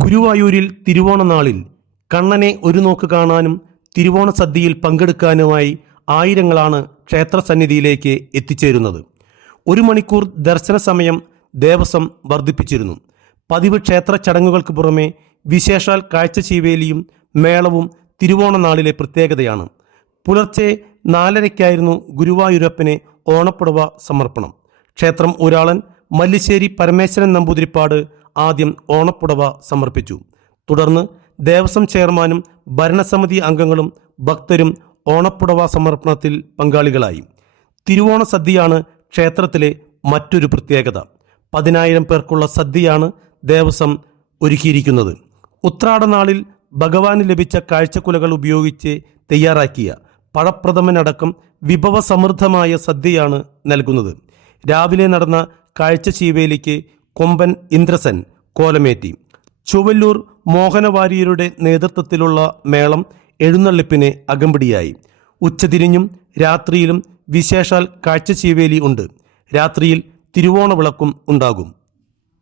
ഗുരുവായൂരിൽ തിരുവോണനാളിൽ കണ്ണനെ ഒരു നോക്ക് കാണാനും തിരുവോണ സദ്യയിൽ പങ്കെടുക്കാനുമായി ആയിരങ്ങളാണ് ക്ഷേത്രസന്നിധിയിലേക്ക് എത്തിച്ചേരുന്നത്. 1 മണിക്കൂർ ദർശന സമയം ദേവസ്വം വർദ്ധിപ്പിച്ചിരുന്നു. പതിവ് ക്ഷേത്ര ചടങ്ങുകൾക്ക് പുറമെ വിശേഷാൽ കാഴ്ചശീവേലിയും മേളവും തിരുവോണനാളിലെ പ്രത്യേകതയാണ്. പുലർച്ചെ 4:30-ക്കായിരുന്നു ഗുരുവായൂരപ്പനെ ഓണപ്പുടവ സമർപ്പണം. ക്ഷേത്രം ഊരാളൻ മല്ലിശ്ശേരി പരമേശ്വരൻ നമ്പൂതിരിപ്പാട് ആദ്യം ഓണപ്പുടവ സമർപ്പിച്ചു. തുടർന്ന് ദേവസ്വം ചെയർമാനും ഭരണസമിതി അംഗങ്ങളും ഭക്തരും ഓണപ്പുടവ സമർപ്പണത്തിൽ പങ്കാളികളായി. തിരുവോണ സദ്യയാണ് ക്ഷേത്രത്തിലെ മറ്റൊരു പ്രത്യേകത. 10,000 പേർക്കുള്ള സദ്യയാണ് ദേവസ്വം ഒരുക്കിയിരിക്കുന്നത്. ഉത്രാടനാളിൽ ഭഗവാന് ലഭിച്ച കാഴ്ചക്കുലകൾ ഉപയോഗിച്ച് തയ്യാറാക്കിയ പഴപ്രഥമനടക്കം വിഭവസമൃദ്ധമായ സദ്യയാണ് നൽകുന്നത്. രാവിലെ നടന്ന കാഴ്ചശീവേലിക്ക് കൊമ്പൻ ഇന്ദ്രസൻ കോലമേറ്റി. ചുവല്ലൂർ മോഹനവാര്യരുടെ നേതൃത്വത്തിലുള്ള മേളം എഴുന്നള്ളിപ്പിന് അകമ്പടിയായി. ഉച്ചതിരിഞ്ഞും രാത്രിയിലും വിശേഷാൽ കാഴ്ചശീവേലി ഉണ്ട്. രാത്രിയിൽ തിരുവോണ വിളക്കും ഉണ്ടാകും.